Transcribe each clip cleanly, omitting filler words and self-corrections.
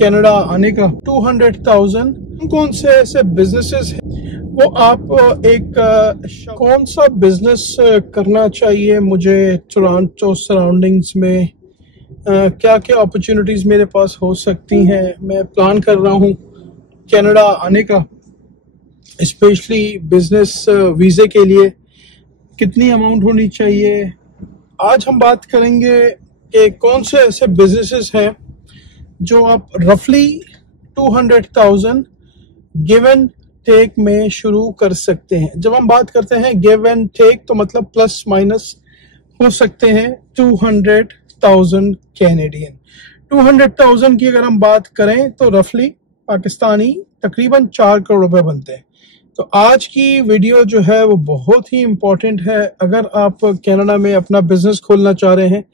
Canada आने का 200,000 कौन से ऐसे बिजनेसेस हैं वो आप कौन सा बिजनेस करना चाहिए मुझे टोरंटो सराउंडिंग्स में, क्या क्या अपॉर्चुनिटीज मेरे पास हो सकती हैं। मैं प्लान कर रहा हूँ कनाडा आने का, स्पेशली बिजनेस वीज़े के लिए कितनी अमाउंट होनी चाहिए। आज हम बात करेंगे कि कौन से ऐसे बिजनेसेस हैं जो आप रफली 200,000 गिव एंड टेक में शुरू कर सकते हैं। जब हम बात करते हैं गिव एंड टेक तो मतलब प्लस माइनस हो सकते हैं 200,000 कैनेडियन। 200,000 की अगर हम बात करें तो रफली पाकिस्तानी तकरीबन 4 करोड़ रुपए बनते हैं। तो आज की वीडियो जो है वो बहुत ही इम्पोर्टेंट है। अगर आप कनाडा में अपना बिजनेस खोलना चाह रहे हैं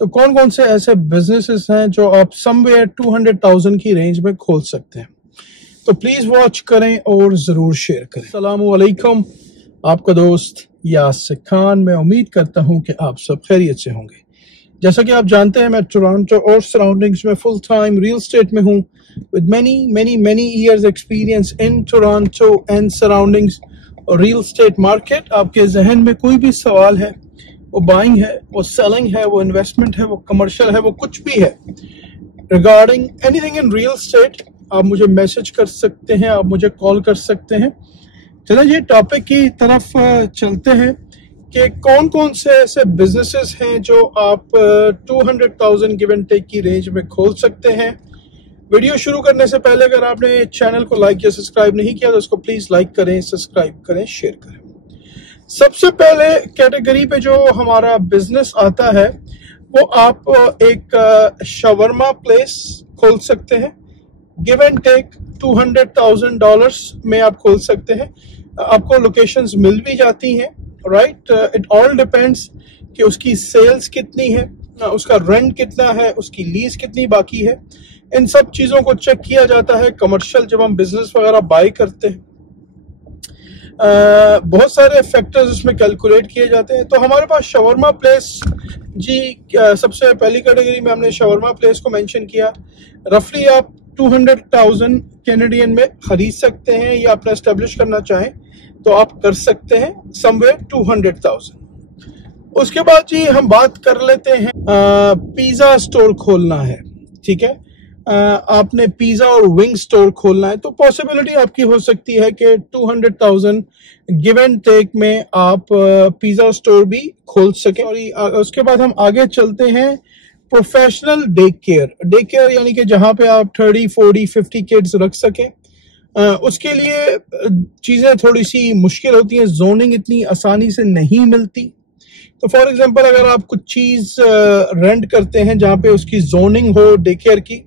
तो कौन कौन से ऐसे बिजनेसेस हैं जो आप समवेयर 200,000 की रेंज में खोल सकते हैं। तो प्लीज वॉच करें और जरूर शेयर करें। अस्सलामु अलैकुम, आपका दोस्त यासिर खान। मैं उम्मीद करता हूं कि आप सब खैरियत से होंगे। जैसा कि आप जानते हैं मैं टोरंटो और सराउंडिंग्स में फुल टाइम रियल एस्टेट में हूं with many years experience in Toronto and surroundings और real estate market। आपके जहन में कोई भी सवाल है, वो बाइंग है, वो सेलिंग है, वो इन्वेस्टमेंट है, वो कमर्शियल है, वो कुछ भी है regarding anything in real estate, आप मुझे मैसेज कर सकते हैं, आप मुझे कॉल कर सकते हैं। चलिए ये टॉपिक की तरफ चलते हैं कि कौन कौन से ऐसे बिजनेसेस हैं जो आप 200,000 गिव एंड टेक की रेंज में खोल सकते हैं। वीडियो शुरू करने से पहले अगर आपने चैनल को लाइक या सब्सक्राइब नहीं किया तो उसको प्लीज लाइक करें, सब्सक्राइब करें, शेयर करें। सबसे पहले कैटेगरी पे जो हमारा बिजनेस आता है वो आप एक शवरमा प्लेस खोल सकते हैं। गिव एंड टेक $200,000 में आप खोल सकते हैं। आपको लोकेशंस मिल भी जाती हैं, राइट। इट ऑल डिपेंड्स कि उसकी सेल्स कितनी है, उसका रेंट कितना है, उसकी लीज कितनी बाकी है। इन सब चीजों को चेक किया जाता है कमर्शियल जब हम बिजनेस वगैरह बाय करते हैं। बहुत सारे फैक्टर्स उसमें कैलकुलेट किए जाते हैं। तो हमारे पास शवरमा प्लेस जी सबसे पहली कैटेगरी में हमने शवरमा प्लेस को मेंशन किया। रफली आप 200,000 कैनेडियन में खरीद सकते हैं या अपना एस्टेब्लिश करना चाहें तो आप कर सकते हैं समवेयर 200,000। उसके बाद जी हम बात कर लेते हैं पिज्जा स्टोर खोलना है, ठीक है। आपने पिज्जा और विंग स्टोर खोलना है तो पॉसिबिलिटी आपकी हो सकती है कि 200,000 गिव एंड टेक में आप पिज्जा स्टोर भी खोल सकें। और उसके बाद हम आगे चलते हैं प्रोफेशनल डे केयर यानी कि जहां पे आप 30, 40, 50 किड्स रख सकें। उसके लिए चीजें थोड़ी सी मुश्किल होती हैं, जोनिंग इतनी आसानी से नहीं मिलती। तो फॉर एग्जांपल अगर आप कुछ चीज रेंट करते हैं जहां पे उसकी जोनिंग हो डे केयर की,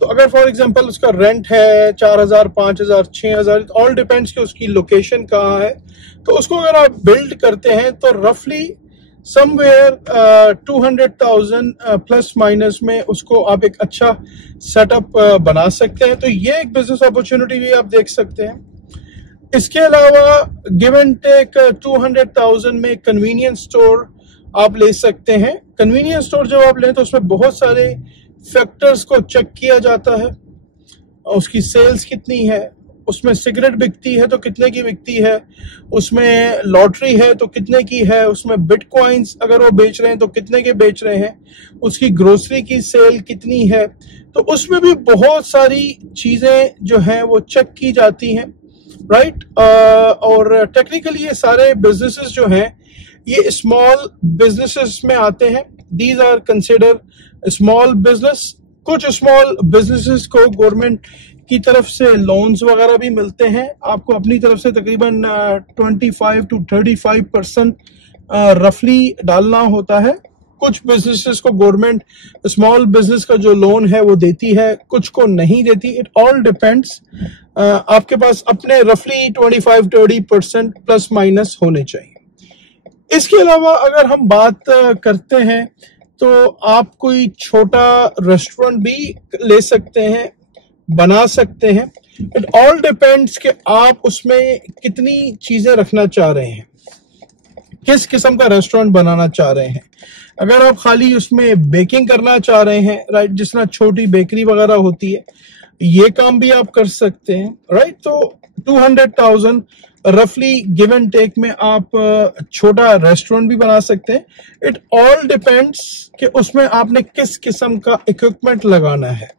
तो अगर फॉर एग्जांपल उसका रेंट है 4,000, 5,000, 6,000, ऑल डिपेंड्स कि उसकी लोकेशन कहाँ है, तो उसको अगर आप बिल्ड करते हैं तो रफली समवेयर 200,000 प्लस माइनस में उसको आप एक अच्छा सेटअप बना सकते हैं। तो ये एक बिजनेस अपॉर्चुनिटी भी आप देख सकते हैं। इसके अलावा गिव एंड टेक 200,000 में कन्वीनियंस स्टोर आप ले सकते हैं। कन्वीनियंस स्टोर जब आप लें तो उसमें बहुत सारे फैक्टर्स को चेक किया जाता है। उसकी सेल्स कितनी है, उसमें सिगरेट बिकती है तो कितने की बिकती है, उसमें लॉटरी है तो कितने की है, उसमें बिटकॉइंस अगर वो बेच रहे हैं तो कितने के बेच रहे हैं, उसकी ग्रोसरी की सेल कितनी है। तो उसमें भी बहुत सारी चीजें जो हैं वो चेक की जाती हैं, राइट। और टेक्निकली ये सारे बिजनेसेस जो हैं ये स्मॉल बिजनेसेस में आते हैं। These are consider small business. कुछ स्मॉल बिजनेसेस को गवर्नमेंट की तरफ से लोन्स वगैरह भी मिलते हैं। आपको अपनी तरफ से तकरीबन 25 to 35% रफली डालना होता है। कुछ बिजनेसेस को गवर्नमेंट स्मॉल बिजनेस का जो लोन है वो देती है, कुछ को नहीं देती। It all depends. आपके पास अपने रफली 25-30% प्लस माइनस होने चाहिए। इसके अलावा अगर हम बात करते हैं तो आप कोई छोटा रेस्टोरेंट भी ले सकते हैं, बना सकते हैं। इट ऑल डिपेंड्स कि आप उसमें कितनी चीजें रखना चाह रहे हैं, किस किस्म का रेस्टोरेंट बनाना चाह रहे हैं। अगर आप खाली उसमें बेकिंग करना चाह रहे हैं, राइट, जिस तरह छोटी बेकरी वगैरह होती है, ये काम भी आप कर सकते हैं, राइट। तो 200,000 रफली गिव एंड टेक में आप छोटा रेस्टोरेंट भी बना सकते हैं। इट ऑल डिपेंड्स कि उसमें आपने किस किस्म का इक्विपमेंट लगाना है।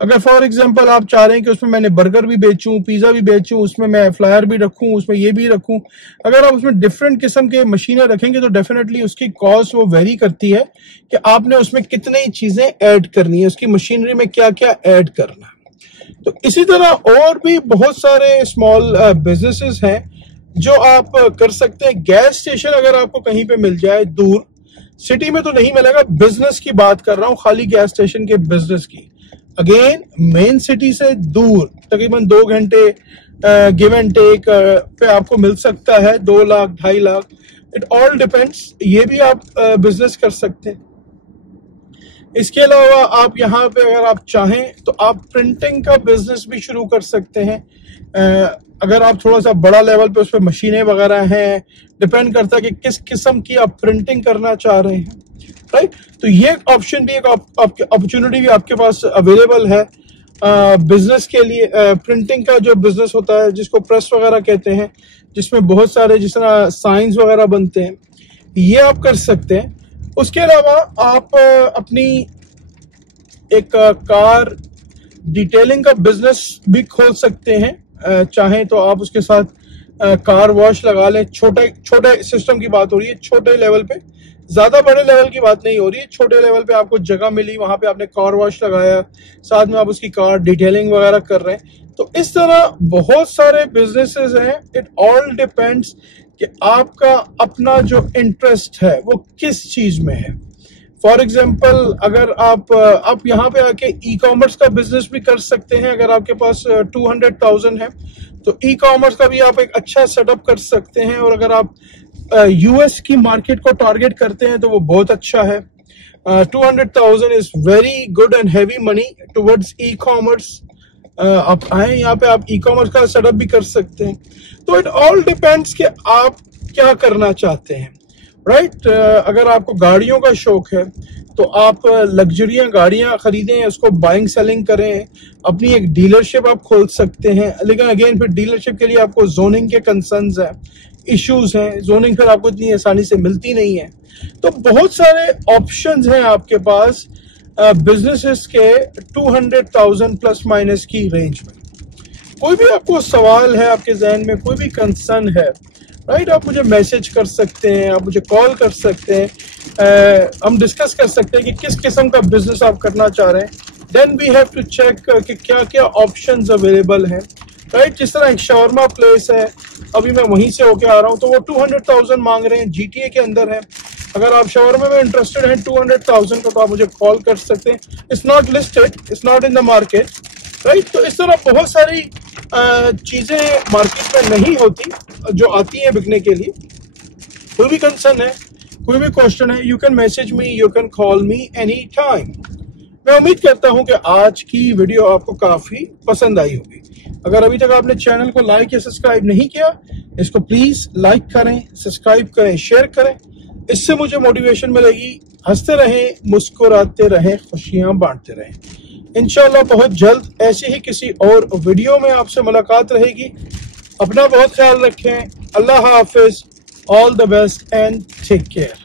अगर फॉर एग्जांपल आप चाह रहे हैं कि उसमें मैंने बर्गर भी बेचूं, पिज्जा भी बेचूं, उसमें मैं फ्लायर भी रखूं, उसमें ये भी रखूं, अगर आप उसमें डिफरेंट किस्म के मशीनें रखेंगे तो डेफिनेटली उसकी कॉस्ट वो वेरी करती है कि आपने उसमें कितनी चीजें ऐड करनी है, उसकी मशीनरी में क्या क्या ऐड करना है। तो इसी तरह और भी बहुत सारे स्मॉल बिजनेसेस हैं जो आप कर सकते हैं। गैस स्टेशन अगर आपको कहीं पे मिल जाए दूर, सिटी में तो नहीं मिलेगा, बिजनेस की बात कर रहा हूं, खाली गैस स्टेशन के बिजनेस की, अगेन मेन सिटी से दूर तकरीबन 2 घंटे गिव एंड टेक पे आपको मिल सकता है, 2 lakh 2.5 lakh, it all depends, ये भी आप बिजनेस कर सकते हैं। इसके अलावा आप यहाँ पे अगर आप चाहें तो आप प्रिंटिंग का बिजनेस भी शुरू कर सकते हैं। अगर आप थोड़ा सा बड़ा लेवल पे उस पर मशीनें वगैरह हैं, डिपेंड करता है कि किस किस्म की आप प्रिंटिंग करना चाह रहे हैं, राइट। तो ये ऑप्शन भी, एक अपॉर्चुनिटी भी आपके पास अवेलेबल है बिजनेस के लिए। प्रिंटिंग का जो बिजनेस होता है जिसको प्रेस वगैरह कहते हैं, जिसमें बहुत सारे जिस तरह साइंस वगैरह बनते हैं, ये आप कर सकते हैं। उसके अलावा आप अपनी एक कार डिटेलिंग का बिजनेस भी खोल सकते हैं। चाहें तो आप उसके साथ कार वॉश लगा लें। छोटे छोटे सिस्टम की बात हो रही है, छोटे लेवल पे, ज्यादा बड़े लेवल की बात नहीं हो रही है। छोटे लेवल पे आपको जगह मिली, वहां पे आपने कार वॉश लगाया, साथ में आप उसकी कार डिटेलिंग वगैरह कर रहे हैं। तो इस तरह बहुत सारे बिजनेसेस हैं। इट ऑल डिपेंड्स कि आपका अपना जो इंटरेस्ट है वो किस चीज में है। फॉर एग्जाम्पल अगर आप यहाँ पे आके ई कॉमर्स का बिजनेस भी कर सकते हैं। अगर आपके पास 200,000 है तो ई कॉमर्स का भी आप एक अच्छा सेटअप कर सकते हैं। और अगर आप यूएस की मार्केट को टारगेट करते हैं तो वो बहुत अच्छा है। 200,000 is very good and heavy money towards e commerce. आप आए यहाँ पे, आप ई कॉमर्स का सेटअप भी कर सकते हैं। तो इट ऑल डिपेंड्स कि आप क्या करना चाहते हैं, राइट। अगर आपको गाड़ियों का शौक है तो आप लग्जरियां गाड़ियां खरीदें, उसको बाइंग सेलिंग करें, अपनी एक डीलरशिप आप खोल सकते हैं। लेकिन अगेन फिर डीलरशिप के लिए आपको जोनिंग के कंसर्न्स हैं, इश्यूज हैं, जोनिंग फिर आपको इतनी आसानी से मिलती नहीं है। तो बहुत सारे ऑप्शंस हैं आपके पास बिजनेसेस के 200,000 प्लस माइनस की रेंज में। कोई भी आपको सवाल है, आपके जहन में कोई भी कंसर्न है, राइट, आप मुझे मैसेज कर सकते हैं, आप मुझे कॉल कर सकते हैं, हम डिस्कस कर सकते हैं कि किस किस्म का बिजनेस आप करना चाह रहे हैं। Then we have to check कि क्या क्या ऑप्शंस अवेलेबल हैं, राइट। जिस तरह एक शवरमा प्लेस है, अभी मैं वहीं से होके आ रहा हूँ, तो वो 200,000 मांग रहे हैं, जीटीए के अंदर है। अगर आप शवरमा में इंटरेस्टेड हैं 200,000 का, तो आप मुझे कॉल कर सकते हैं। It's not listed, it's not in the market, right. तो इस तरह बहुत सारी चीजें मार्केट में नहीं होती जो आती है बिकने के लिए। कोई भी कंसर्न है, कोई भी क्वेश्चन है, you can message me, you can call me any time. मैं उम्मीद करता हूं कि आज की वीडियो आपको काफी पसंद आई होगी। अगर अभी तक आपने चैनल को लाइक या सब्सक्राइब नहीं किया, इसको प्लीज लाइक करें, सब्सक्राइब करें, शेयर करें। इससे मुझे मोटिवेशन मिलेगी। हंसते रहें, मुस्कुराते रहें, खुशियां बांटते रहें। इंशाल्लाह बहुत जल्द ऐसे ही किसी और वीडियो में आपसे मुलाकात रहेगी। अपना बहुत ख्याल रखें। अल्लाह हाफिज, all the best and take care.